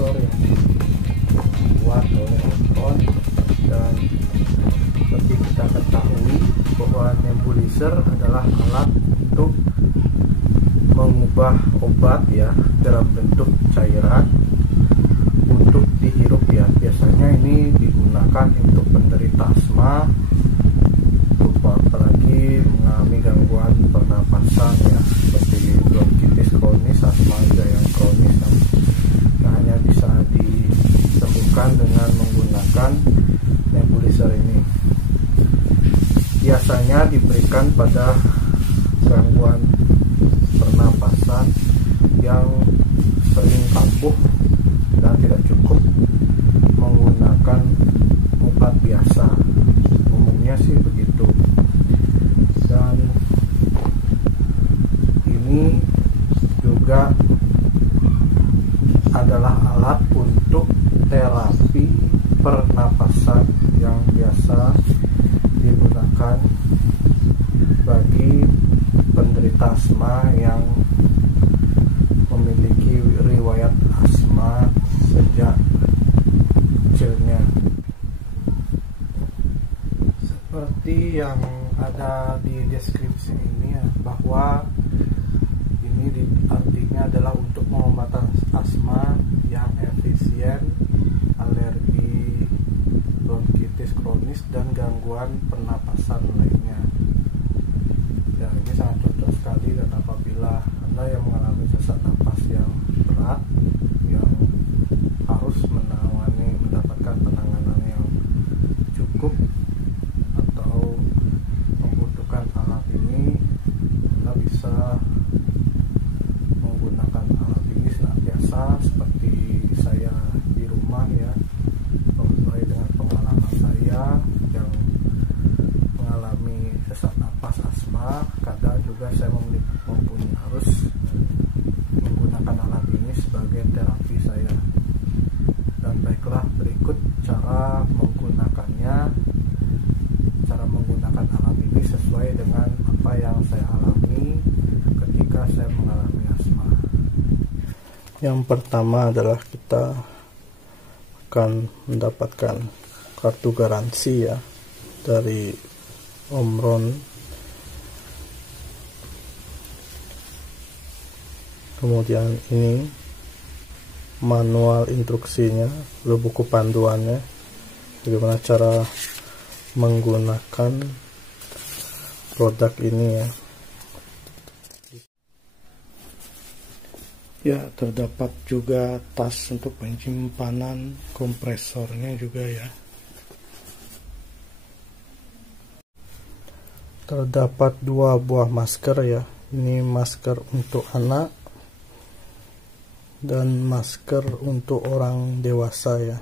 kompresor yang dibuat oleh Omron. Dan seperti kita ketahui bahwa nebulizer adalah alat untuk mengubah obat ya dalam bentuk cairan untuk dihirup ya. Biasanya ini digunakan untuk penderita asma, apalagi mengalami gangguan pernapasan ya, seperti bronkitis kronis, asma yang kronis yang hanya bisa disembuhkan dengan menggunakan nebulizer ini. Biasanya diberikan pada gangguan pernapasan yang sering kambuh dan tidak cukup menggunakan obat biasa. Umumnya sih begitu. Dan ini juga adalah alat untuk terapi pernapasan yang biasa digunakan bagi penderita asma yang memiliki riwayat asma sejak kecilnya. Seperti yang ada di deskripsi ini ya, bahwa ini artinya adalah untuk pengobatan asma yang efisien, alergi, bronkitis kronis, dan gangguan pernapasan lainnya. Ya, ini sangat cocok sekali, dan apabila Anda yang mengalami sesak napas yang berat, yang harus mendapatkan penanganan yang cukup atau membutuhkan alat ini, Anda bisa menggunakan alat ini senantiasa seperti saya di rumah ya, sesuai dengan pengalaman saya yang mengalami sesak napas asma. Kadang juga saya harus menggunakan alat ini sebagai terapi saya. Dan baiklah, berikut cara menggunakannya. Cara menggunakan alat ini sesuai dengan apa yang saya alami ketika saya mengalami asma. Yang pertama adalah kita akan mendapatkan kartu garansi ya dari Omron. Kemudian ini manual instruksinya, buku panduannya, bagaimana cara menggunakan produk ini ya. Ya, terdapat juga tas untuk penyimpanan kompresornya juga ya. Terdapat 2 buah masker ya. Ini masker untuk anak dan masker untuk orang dewasa ya.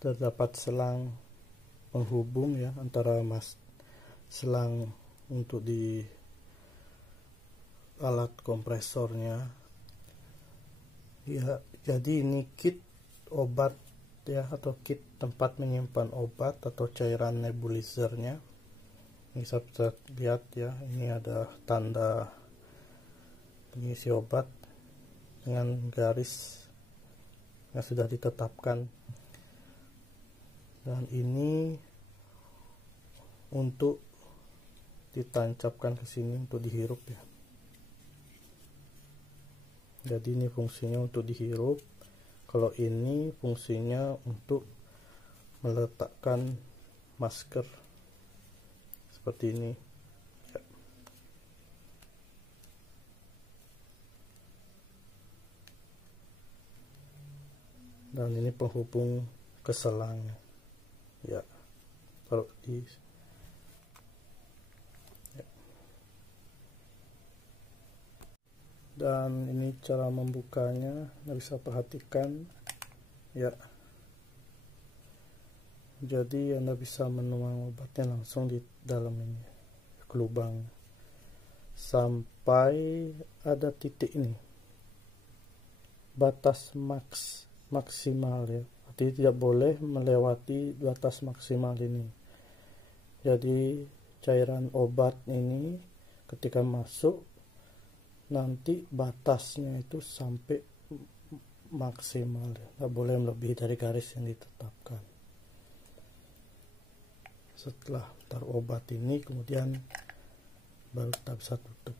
Terdapat selang penghubung ya antara selang untuk di alat kompresornya ya. Jadi ini kit obat ya, atau kit tempat menyimpan obat atau cairan nebulizernya. Ini bisa lihat ya, ini ada tanda pengisi obat dengan garis yang sudah ditetapkan. Dan ini untuk ditancapkan ke sini untuk dihirup ya. Jadi ini fungsinya untuk dihirup. Kalau ini fungsinya untuk meletakkan masker seperti ini ya. Dan ini penghubung ke selangnya ya, taruh di ya. Dan ini cara membukanya, Anda bisa perhatikan ya. Jadi Anda bisa menuang obatnya langsung di dalam ini ke lubang sampai ada titik ini, batas maksimal ya. Artinya tidak boleh melewati batas maksimal ini. Jadi cairan obat ini ketika masuk nanti batasnya itu sampai maksimal, nggak boleh melebihi dari garis yang ditetapkan. Setelah taruh obat ini, kemudian baru kita bisa tutup.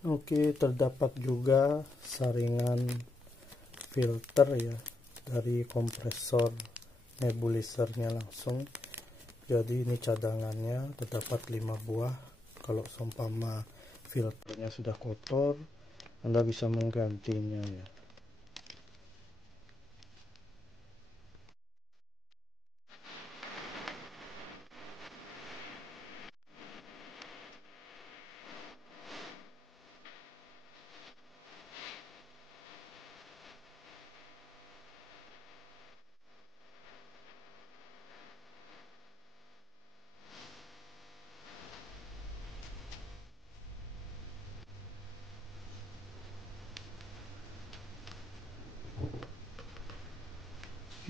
Oke, terdapat juga saringan filter ya dari kompresor nebulizernya langsung. Jadi ini cadangannya, terdapat 5 buah. Kalau seumpama filternya sudah kotor, Anda bisa menggantinya ya.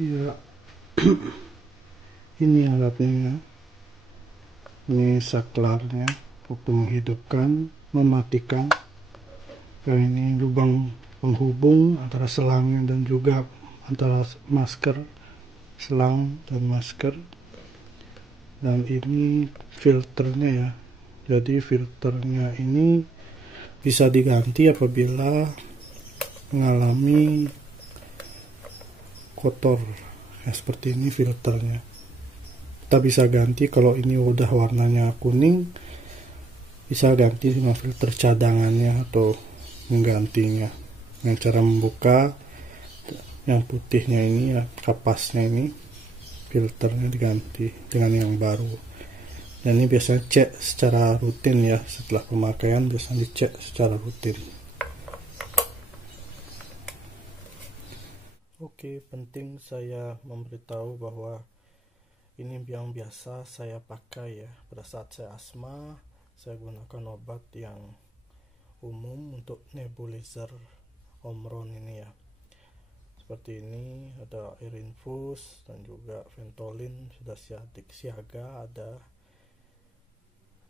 Iya, ini alatnya, ini saklarnya untuk menghidupkan, mematikan. Ini lubang penghubung antara selang dan juga antara masker, selang dan masker. Dan ini filternya ya, jadi filternya ini bisa diganti apabila mengalami kotor ya, seperti ini filternya. Kita bisa ganti, kalau ini udah warnanya kuning, bisa ganti dengan filter cadangannya atau menggantinya dengan cara membuka yang putihnya ini ya, kapasnya ini, filternya diganti dengan yang baru. Dan ini biasanya cek secara rutin ya, setelah pemakaian biasanya dicek secara rutin. Oke, penting saya memberitahu bahwa ini yang biasa saya pakai ya. Pada saat saya asma, saya gunakan obat yang umum untuk nebulizer Omron ini ya. Seperti ini, ada air infus dan juga Ventolin sudah siaga ada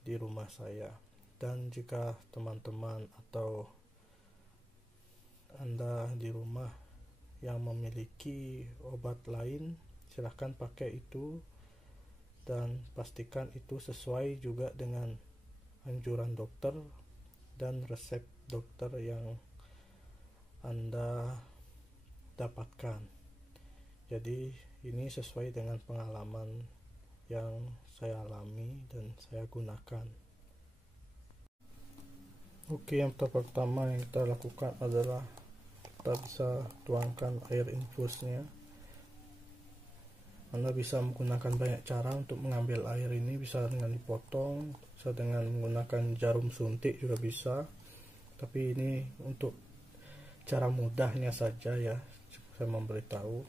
di rumah saya. Dan jika teman-teman atau Anda di rumah yang memiliki obat lain, silahkan pakai itu dan pastikan itu sesuai juga dengan anjuran dokter dan resep dokter yang Anda dapatkan. Jadi ini sesuai dengan pengalaman yang saya alami dan saya gunakan. Oke, yang pertama yang kita lakukan adalah kita bisa tuangkan air infusnya. Anda bisa menggunakan banyak cara untuk mengambil air ini, bisa dengan dipotong, bisa dengan menggunakan jarum suntik juga bisa. Tapi ini untuk cara mudahnya saja ya, saya memberitahu.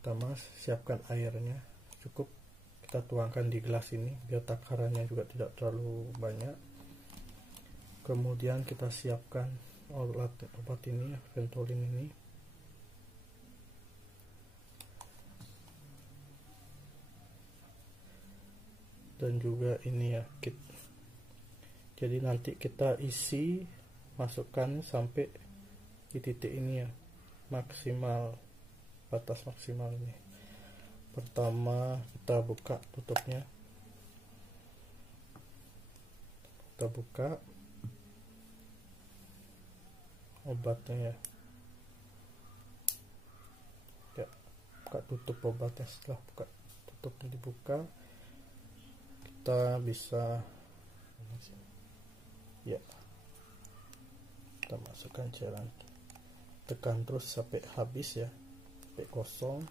Pertama, siapkan airnya, cukup kita tuangkan di gelas ini biar takarannya juga tidak terlalu banyak. Kemudian kita siapkan obat ini, Ventolin ini. Dan juga ini ya, kit. Jadi nanti kita isi, masukkan sampai di titik ini ya, maksimal, batas maksimal ini. Pertama kita buka tutupnya, kita buka obatnya ya, buka tutup obatnya. Setelah buka tutupnya dibuka, kita bisa ya, kita masukkan cairan, tekan terus sampai habis ya, sampai kosong.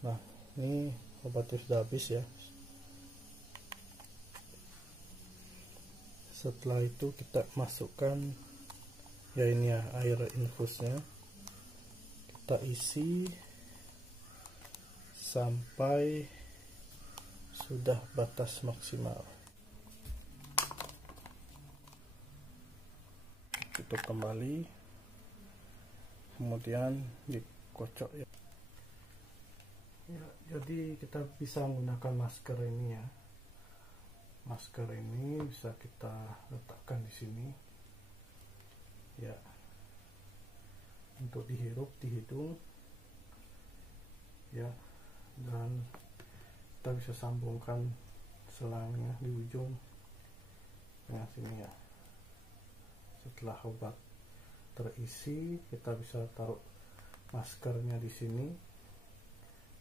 Nah, ini obatnya sudah habis ya. Setelah itu kita masukkan ya, ini ya air infusnya, kita isi sampai sudah batas maksimal. Tutup kembali, kemudian dikocok ya. Ya, jadi kita bisa menggunakan masker ini ya. Masker ini bisa kita letakkan di sini ya, untuk dihirup di hidung ya, dan kita bisa sambungkan selangnya di ujung nah sini ya. Setelah obat terisi, kita bisa taruh maskernya di sini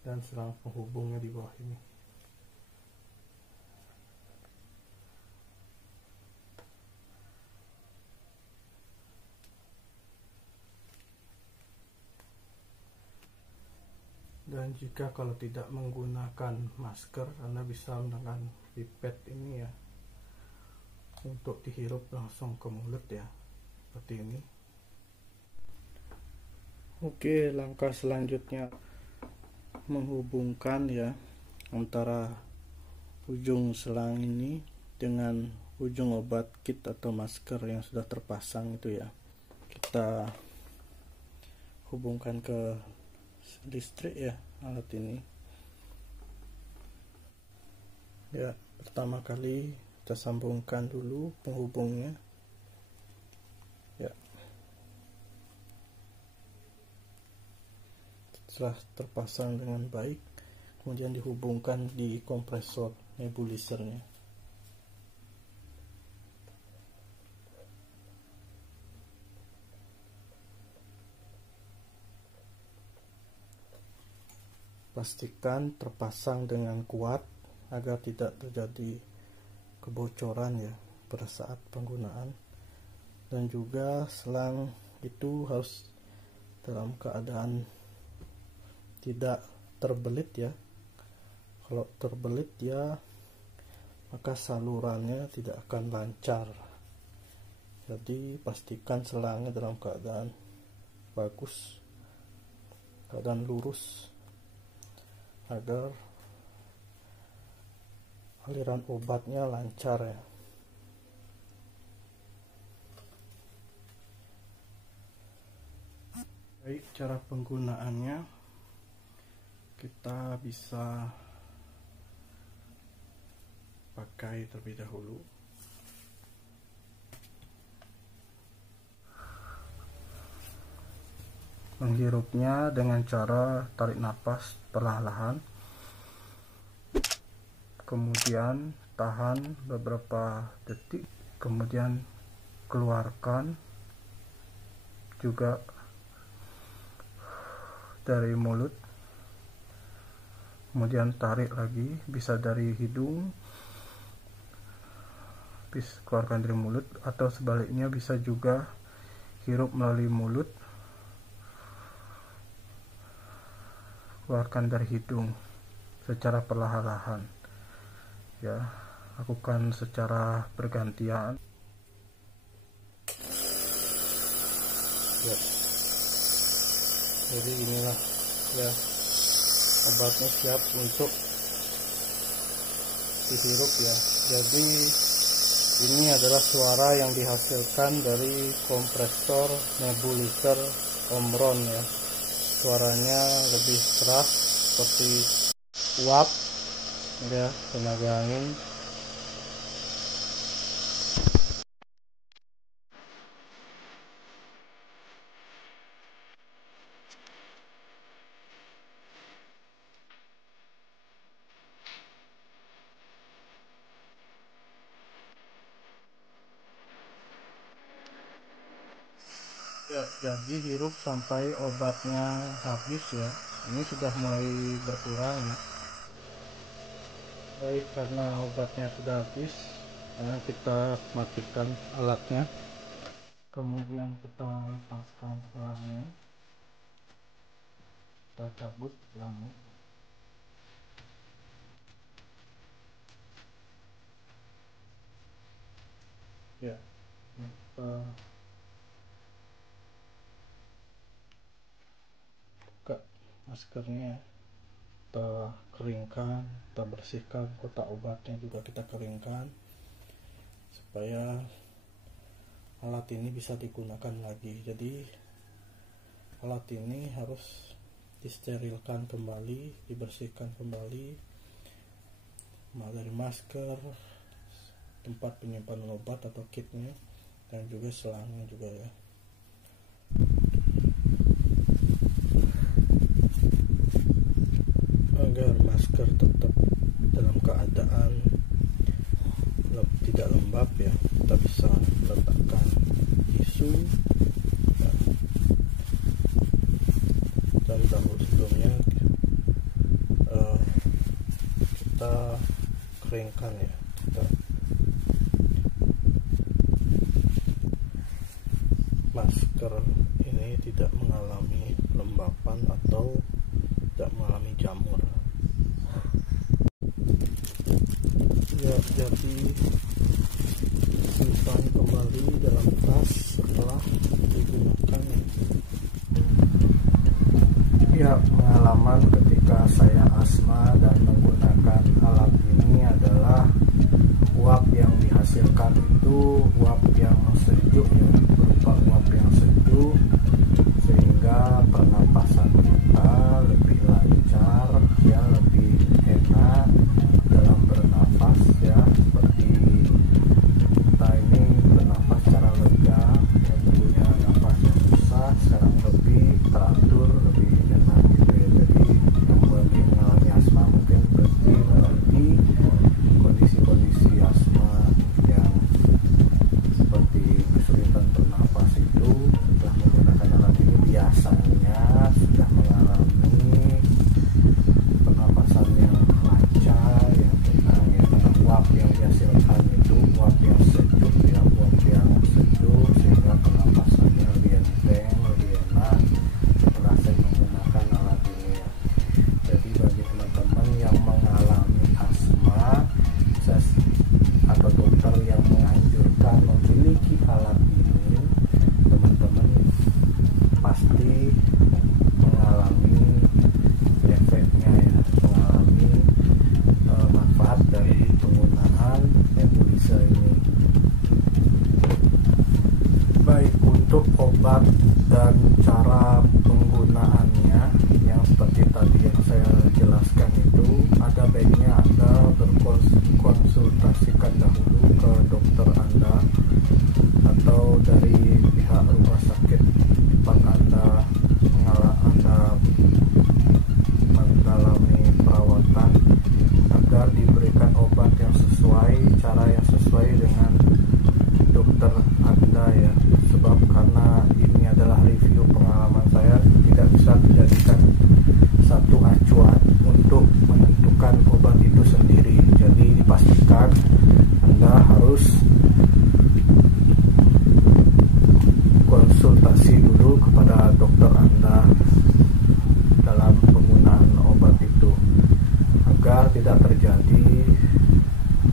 dan selang penghubungnya di bawah ini. Dan jika kalau tidak menggunakan masker, Anda bisa menggunakan pipet ini ya, untuk dihirup langsung ke mulut ya, seperti ini. Oke, langkah selanjutnya menghubungkan ya antara ujung selang ini dengan ujung obat kit atau masker yang sudah terpasang itu ya. Kita hubungkan ke listrik ya alat ini ya. Pertama kali kita sambungkan dulu penghubungnya ya. Setelah terpasang dengan baik, kemudian dihubungkan di kompresor nebulizernya. Pastikan terpasang dengan kuat agar tidak terjadi kebocoran ya pada saat penggunaan, dan juga selang itu harus dalam keadaan tidak terbelit ya. Kalau terbelit ya, maka salurannya tidak akan lancar. Jadi pastikan selangnya dalam keadaan bagus, keadaan lurus, agar aliran obatnya lancar ya. Baik, cara penggunaannya kita bisa pakai terlebih dahulu. Menghirupnya dengan cara tarik napas perlahan-lahan, kemudian tahan beberapa detik, kemudian keluarkan juga dari mulut, kemudian tarik lagi, bisa dari hidung, bisa keluarkan dari mulut, atau sebaliknya bisa juga hirup melalui mulut, keluarkan dari hidung secara perlahan-lahan ya. Lakukan secara bergantian ya. Jadi inilah ya, obatnya siap untuk dihirup ya. Jadi ini adalah suara yang dihasilkan dari kompresor nebulizer Omron ya. Suaranya lebih keras seperti uap ya, tenaga angin. Ya, jadi hirup sampai obatnya habis ya. Ini sudah mulai berkurang ya. Baik, karena obatnya sudah habis, kita matikan alatnya, kemudian kita lepaskan selangnya, kita cabut selangnya ya. Kita buka maskernya, kita keringkan, kita bersihkan kotak obatnya juga, kita keringkan supaya alat ini bisa digunakan lagi. Jadi alat ini harus disterilkan kembali, dibersihkan kembali dari masker, tempat penyimpanan obat atau kitnya, dan juga selangnya juga ya. Agar masker tetap dalam keadaan tidak lembab ya, kita bisa letakkan tisu dan dahulu sebelumnya kita keringkan ya. Masker ini tidak mengalami lembapan atau tidak mengalami jamur ya. Jadi simpan kembali dalam tas setelah digunakan ya. Pengalaman ketika saya asma dan menggunakan alat ini adalah uap yang dihasilkan itu uap yang sejuk ya, berupa uap yang sejuk, sehingga pernapasan kita lebih lancar ya, lebih enak dalam bernapas ya. Seperti kita ini bernapas secara lega ya, dulunya napas yang susah, sekarang lebih teratur, lebih enak gitu ya. Jadi yang bagi mengalami asma mungkin berarti mengalami kondisi-kondisi asma yang seperti kesulitan bernapas itu, setelah menggunakan alat ini biasanya sudah mengalami pernapasan yang lancar, yang tenang ya, karena uap yang dihasilkan itu uap yang sejuk ya, uap yang sejuk, sehingga pernapasannya lebih enteng, lebih enak setelah saya menggunakan alat ini ya. Jadi bagi teman-teman yang mengalami asma atau dokter yang menganjurkan memiliki alat ini, teman-teman pasti mengalami efeknya ya, mengalami manfaat dari penggunaan nebulizer ini. Baik untuk obat dan cara penggunaannya yang seperti tadi yang saya jelaskan itu, ada baiknya Anda berkonsultasikan dahulu ke dokter Anda atau dari pihak rumah sakit tempat Anda mengalami perawatan, agar diberikan obat yang sesuai, cara yang sesuai dengan dokter Anda ya. Sebab karena ini adalah review pengalaman saya, tidak bisa dijadikan satu acuan untuk menentukan obat itu sendiri. Jadi dipastikan Anda harus konsultasi dulu kepada dokter Anda dalam penggunaan obat itu, agar tidak terjadi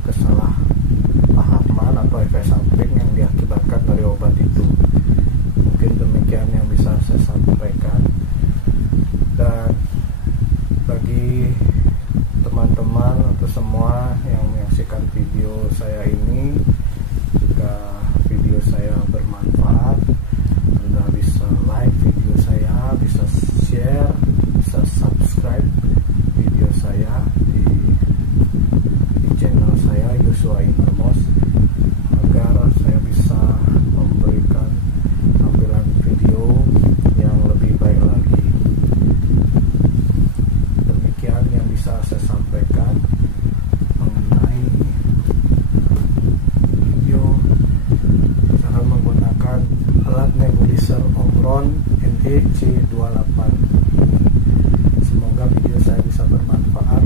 kesalahpahaman atau efek samping yang diakibatkan dari obat itu. Mungkin demikian yang bisa saya sampaikan. Dan bagi teman-teman atau semua yang menyaksikan video saya ini, jika video saya bermanfaat, Anda bisa like video saya, bisa share, bisa subscribe video saya di channel saya Yosua Inermos, agar saya bisa memberikan tampilan video yang lebih baik lagi. Demikian yang bisa saya sampaikan mengenai video cara menggunakan alat nebulizer Omron NEC28. Semoga video saya bisa bermanfaat,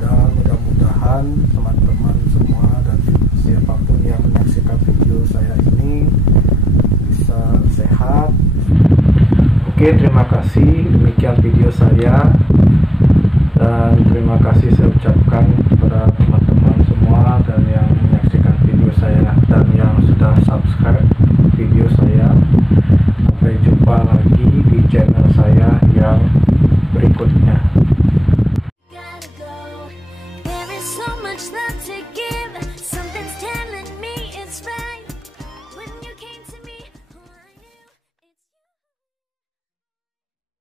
dan mudah-mudahan teman-teman semua dan siapapun yang menyaksikan video saya ini bisa sehat. Oke, terima kasih. Demikian video saya, dan terima kasih saya ucapkan kepada teman-teman semua dan yang menyaksikan video saya dan yang sudah subscribe video saya. Sampai jumpa lagi di channel saya